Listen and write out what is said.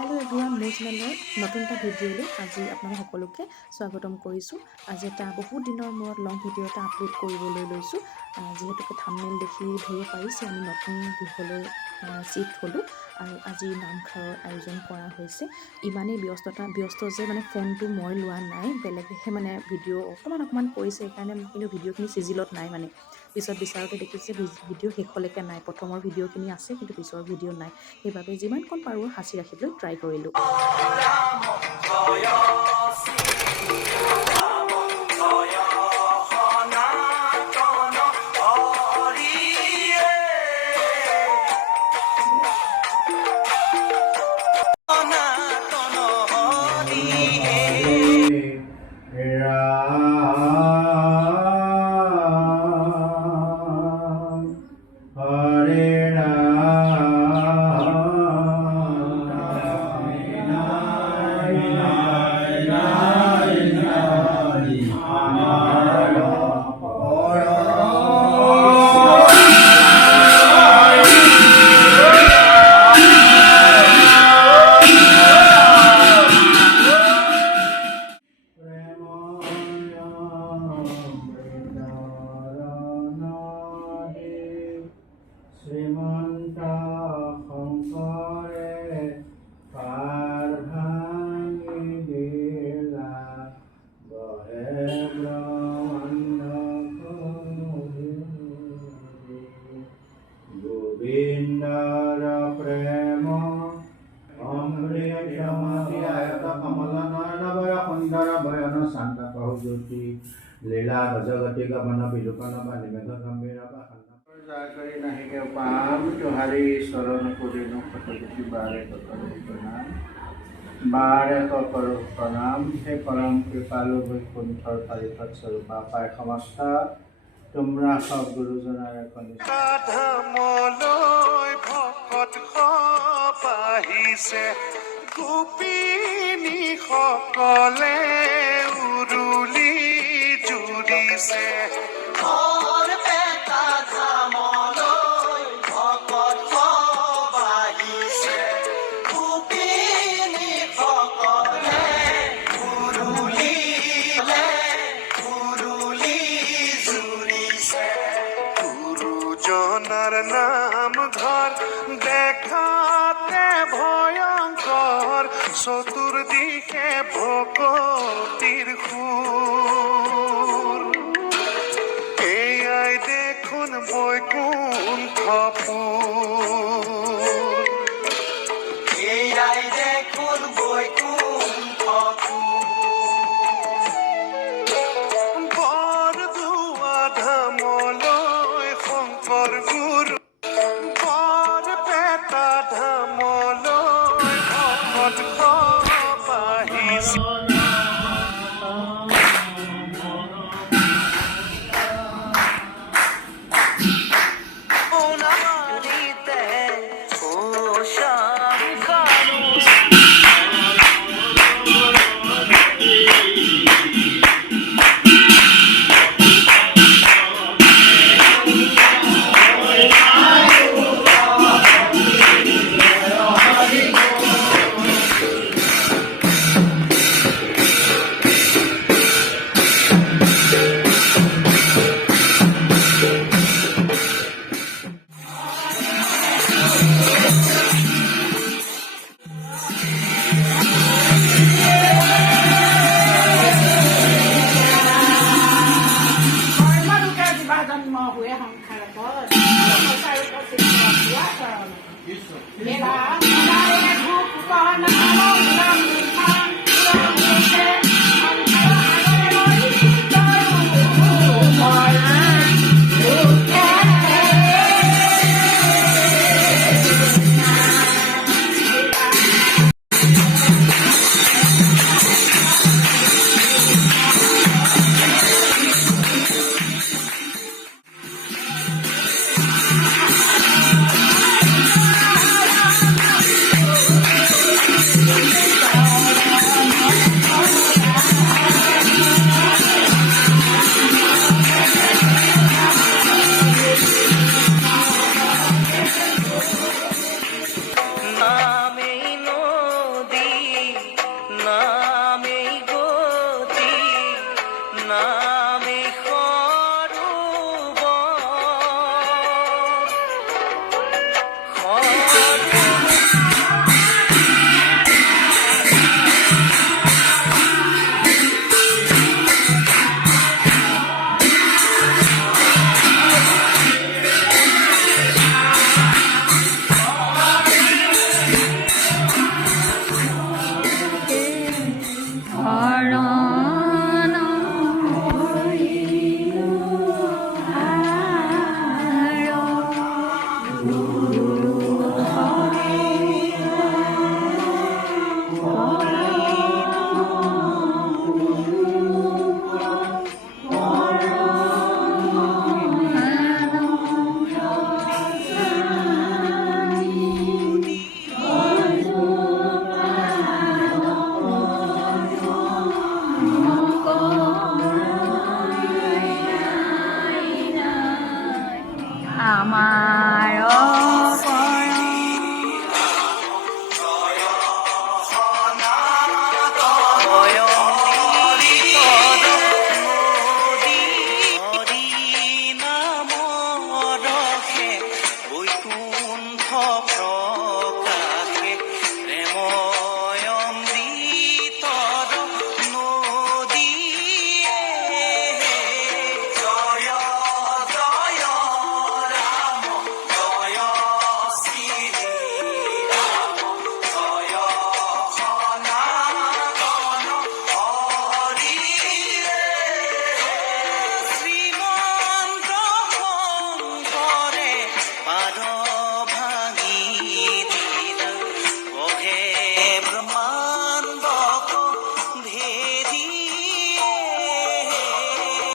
Hello' everyone, মোৰ চেনেলৰ নতুন এটা ভিডিঅ'লৈ আজি আপোনালোক সকলোকে স্বাগতম কৰিছোঁ। আজি এটা বহুত দিনৰ মূৰত লং ভিডিঅ' এটা আপলোড কৰিবলৈ লৈছোঁ। যিহেতুকে থাম্বনেইল দেখি ধৰিব পাৰিছে আমি নতুন গৃহলৈ শ্বিফ্ট হ'লোঁ আৰু আজি নামঘৰৰ আয়োজন কৰা হৈছে। ইমানেই ব্যস্ত যে ফোনটো মই লোৱা নাই, বেলেগেহে ভিডিঅ' অকণমান কৰিছে, সেইকাৰণে কিন্তু ভিডিঅ'খিনি চিজিলত নাই। পিছত বিচাৰোঁতে দেখিছে ভিডিঅ' শেষলৈকে নাই। প্ৰথমৰ ভিডিঅ'খিনি আছে কিন্তু পিছৰ ভিডিঅ' নাই। সেইবাবে যিমানকণ পাৰোঁ সাঁচি ৰাখিবলৈ ট্ৰাই কৰিলোঁ। শ্ৰীমন্ত শংকৰে পাৰ ভাঙি দিলা বহে ব্ৰহ্মাণ্ড গোবিন্দৰ প্ৰেম অমৃতমত কমল নয়ন বয় সুন্দৰ বয়ন শান্ত জ্যোতি লীলা গজগতি গমন বিলোপন বা নিমেঘ গম্ভীৰ বা জাগৰি নাহিকে পাম তোহাৰি চৰণ কৰিনো শতকোটি বাৰে প্ৰণাম বাৰে কৰোঁ প্ৰণাম। হে পৰম কৃপালু বৈকুণ্ঠৰ পাৰিষদ স্বৰূপা পাই সমস্ত তোমৰা সব গুৰুজনাৰ ভকত আহিছে গোপিনী সকলে উৰুলি জুৰিছে নাম ঘৰ দেখাতে ভয়ঙ্কৰ চতুৰ্দিকে ভকতিৰ সুৰ এয়াই দেখুন বৈকুণ্ঠপুৰ এয়াই দেখুন বৈকুণ্ঠপুৰ বৰদুৱা ধামলৈ শংকৰ গুৰু বৰপেটা ধামলৈ ভকত আহিছে। Isso.